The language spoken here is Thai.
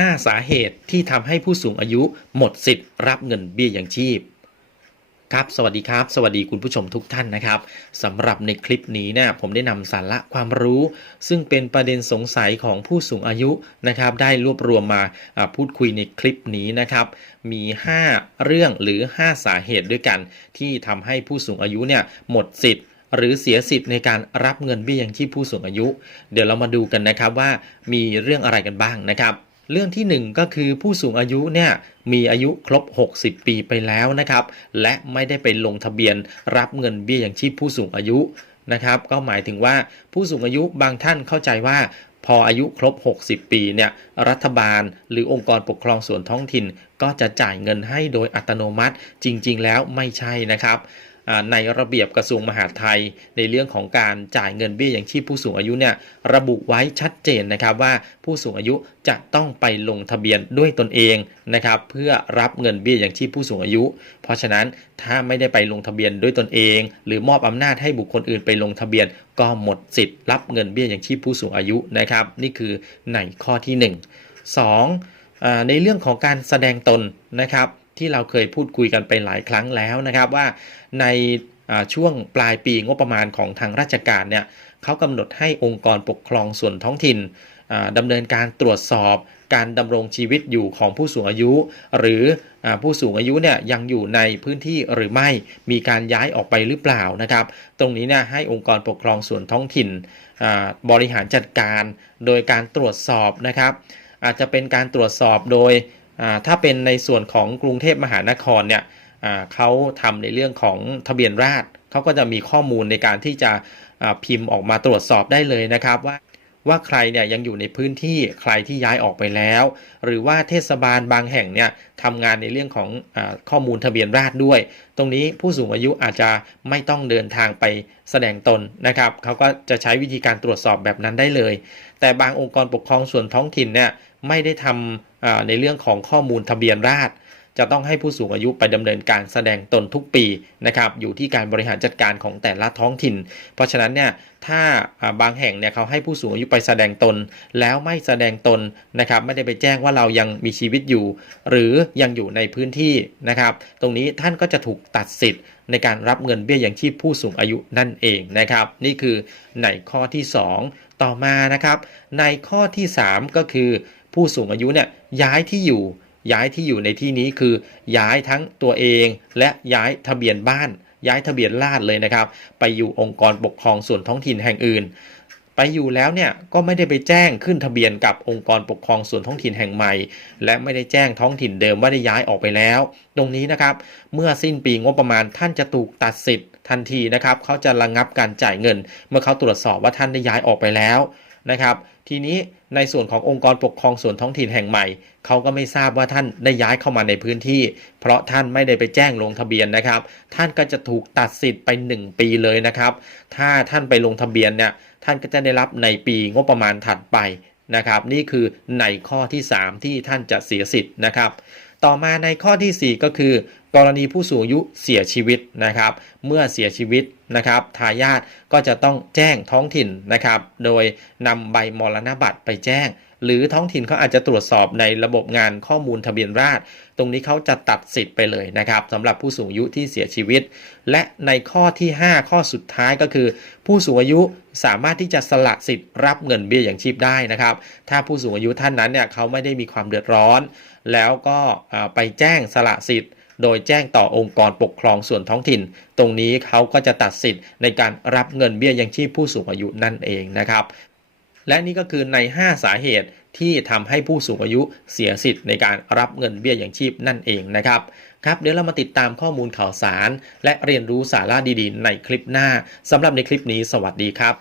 5 สาเหตุที่ทำให้ผู้สูงอายุหมดสิทธิ์รับเงินเบี้ยยังชีพครับสวัสดีครับ สวัสดีคุณผู้ชมทุกท่านนะครับสำหรับในคลิปนี้เนี่ยผมได้นำสาระความรู้ ซึ่งเป็นประเด็นสงสัยของผู้สูงอายุนะครับ ได้รวบรวมมาอ่าพูดคุยในคลิปนี้นะครับ มี 5 เรื่องหรือ 5 สาเหตุด้วยกัน ที่ทำให้ผู้สูงอายุเนี่ยหมดสิทธิ์หรือเสียสิทธิ์ในการรับเงินเบี้ยยังชีพผู้สูงอายุ เดี๋ยวเรามาดูกันนะครับว่ามีเรื่องอะไรกันบ้างนะครับ เรื่องที่ 1 ก็คือผู้สูงอายุเนี่ยมีอายุครบ 60 ปีไปแล้วนะครับ และไม่ได้ไปลงทะเบียนรับเงินเบี้ยอยังชีพผู้สูงอายุนะครับ ก็หมายถึงว่าผู้สูงอายุบางท่านเข้าใจว่าพออายุครบ 60 ปีเนี่ยรัฐบาลหรือองค์กรปกครองส่วนท้องถิ่น ก็จะจ่ายเงินให้โดยอัตโนมัติจริง ๆ แล้วไม่ใช่นะครับ ในระเบียบกระทรวงมหาดไทย ในเรื่องของการจ่ายเงินเบี้ยอยังชีพผู้สูงอายุเนี่ยระบุไว้ชัดเจนนะครับว่าผู้สูงอายุจะต้องไปลงทะเบียนด้วยตนเองนะครับเพื่อรับเงินเบี้ยอยังชีพผู้สูงอายุ เพราะฉะนั้นถ้าไม่ได้ไปลงทะเบียนด้วยตนเอง หรือมอบอำนาจให้บุคคลอื่นไปลงทะเบียน ก็หมดสิทธิ์รับเงินเบี้ยอยังชีพผู้สูงอายุนะครับ นี่คือในข้อที่ 1 2อ่าในเรื่องของการแสดงตนนะครับ ที่เราเคยพูดคุยกันไปหลายครั้งแล้วนะครับว่าในช่วงปลายปีงบประมาณของทางราชการเนี่ยเขากำหนดให้องค์กรปกครองส่วนท้องถิ่นดำเนินการตรวจสอบการดำรงชีวิตอยู่ของผู้สูงอายุ หรืออผู้สูงอายุเนี่ยยังอยู่ในพื้นที่หรือไม่มีการย้ายออกไปหรือเปล่านะครับ ตรงนี้เนี่ยให้องค์กรปกครองส่วนท้องถิ่นบริหารจัดการโดยการตรวจสอบนะครับ อาจจะเป็นการตรวจสอบโดย ถ้าเป็นในส่วนของกรุงเทพมหานครเนี่ยอ่าเขาทำในเรื่องของทะเบียนราษฎรเขาก็จะมีข้อมูลในการที่จะพิมพ์ออกมาตรวจสอบได้เลยนะครับว่า ว่าใครเนี่ยยังอยู่ในพื้นที่ใครที่ย้ายออกไปแล้ว หรือว่าเทศบาลบางแห่งเนี่ยทำงานในเรื่องของอข้อมูลทะเบียนราษด้วย ตรงนี้ผู้สูงอายุอาจจะไม่ต้องเดินทางไปแสดงตนนะครับเขาก็จะใช้วิธีการตรวจสอบแบบนั้นได้เลย แต่บางองค์กรปกครองส่วนท้องถิ่นเนี่ยไม่ได้ทำในเรื่องของข้อมูลทะเบียนราษฎร จะต้องให้ผู้สูงอายุไปดำเนินการแสดงตนทุกปีนะครับอยู่ที่การบริหารจัดการของแต่ละท้องถิ่น เพราะฉะนั้นเนี่ยถ้าอ่าบางแห่งเนี่ยเขาให้ผู้สูงอายุไปแสดงตน แล้วไม่แสดงตนนะครับไม่ได้ไปแจ้งว่าเรายังมีชีวิตอยู่ หรือยังอยู่ในพื้นที่นะครับ ตรงนี้ท่านก็จะถูกตัดสิทธิ์ในการรับเงินเบี้ยยังชีพผู้สูงอายุนั่นเองนะครับ นี่คือในข้อที่ 2 ต่อมานะครับ ในข้อที่ 3 ก็คือผู้สูงอายุเนี่ยย้ายที่อยู่ ย้ายที่อยู่ในที่นี้คือย้ายทั้งตัวเองและย้ายทะเบียนบ้าน ย้ายทะเบียนราษเลยนะครับ ไปอยู่องค์กรปกครองส่วนท้องถิ่นแห่งอื่น ไปอยู่แล้วเนี่ยก็ไม่ได้ไปแจ้งขึ้นทะเบียนกับองค์กรปกครองส่วนท้องถิ่นแห่งใหม่ และไม่ได้แจ้งท้องถิ่นเดิมว่าได้ย้ายออกไปแล้ว ตรงนี้นะครับ เมื่อสิ้นปีงบประมาณท่านจะถูกตัดสิทธิ์ทันทีนะครับเขาจะระงงับการจ่ายเงิน เมื่อเขาตรวจสอบว่าท่านได้ย้ายออกไปแล้ว นะครับ ทีนี้ในส่วนขององค์กรปกครองส่วนท้องถิ่นแห่งใหม่เขาก็ไม่ทราบว่าท่านได้ย้ายเข้ามาในพื้นที่ เพราะท่านไม่ได้ไปแจ้งลงทะเบียนนะครับ ท่านก็จะถูกตัดสิทธิ์ไป 1 ปีเลยนะครับ ถ้าท่านไปลงทะเบียนเนี่ยท่านก็จะได้รับในปีงบประมาณถัดไปนะครับนี่คือในข้อที่ 3 ที่ท่านจะเสียสิทธิ์นะครับ ต่อมาในข้อทีสี่4 ก็คือ กรณีผู้สูงอายุเสียชีวิตนะครับ เมื่อเสียชีวิตนะครับทายาทก็จะต้องแจ้งท้องถิ่นนะครับ โดยนำใบมรณบัตรไปแจ้ง หรือท้องถิ่นเขาอาจจะตรวจสอบในระบบงานข้อมูลทะเบียนราษฎรตรงนี้เขาจะตัดสิทธิ์ไปเลยนะครับสำหรับผู้สูงอายุที่เสียชีวิต และในข้อที่ 5 ข้อสุดท้ายก็คือ ผู้สูงอายุสามารถที่จะสละสิทธิ์รับเงินเบี้ยอย่างชีพได้นะครับ ถ้าผู้สูงอายุท่านนั้นเนี่ยเขาไม่ได้มีความเดือดร้อน แล้วก็ไปแจ้งสละสิทธิ์ โดยแจ้งต่อองค์กรปกครองส่วนท้องถิ่น ตรงนี้เขาก็จะตัดสิทธิ์ในการรับเงินเบี้ยยังชีพผู้สูงอายุนั่นเองนะครับ และนี่ก็คือใน 5 สาเหตุที่ทำให้ผู้สูงอายุเสียสิทธิ์ในการรับเงินเบี้ยยังชีพนั่นเองนะครับครับเดี๋ยวเรามาติดตามข้อมูลข่าวสาร และเรียนรู้สาระดีๆ ในคลิปหน้าสำหรับในคลิปนี้สวัสดีครับ